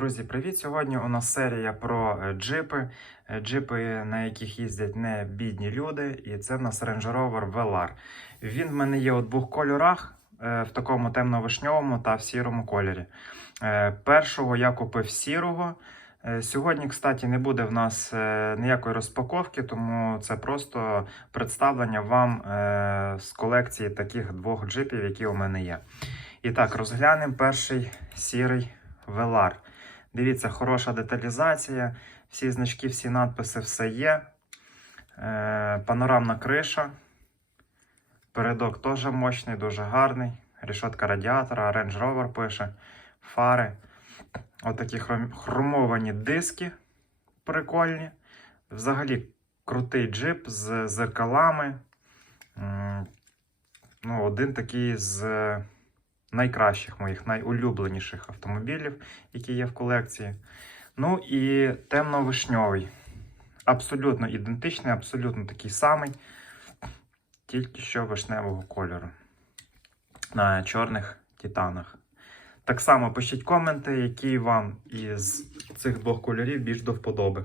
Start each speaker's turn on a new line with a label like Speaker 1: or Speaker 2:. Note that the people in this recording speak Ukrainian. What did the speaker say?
Speaker 1: привіт! Сьогодні у нас серія про е, джипи. Е, Джипи, на яких їздять не бідні люди, і це в нас Range Rover Velar. Він в мене є у двох кольорах: е, в такому темно-вишньовому та в сірому кольорі. Першого я купив сірого. Сьогодні, кстати, не буде в нас ніякої розпаковки, тому це просто представлення вам з колекції таких двох джипів, які у мене є. І так, розглянемо перший сірий Velar. Дивіться, хороша деталізація, всі значки, всі надписи, все є. Е, панорамна криша. Передок теж мощний, дуже гарний. Рішотка радіатора, Range Rover пише, фари. Отакі хром- хромовані диски прикольні. Взагалі крутий джип з зеркалами. Ну, один такий з найкращих моїх, найулюбленіших автомобілів, які є в колекції. Ну і темно-вишньовий. Абсолютно ідентичний, абсолютно такий самий, тільки що вишневого кольору. На чорних титанах. Так само пишіть коменти, які вам із цих двох кольорів більш до вподоби.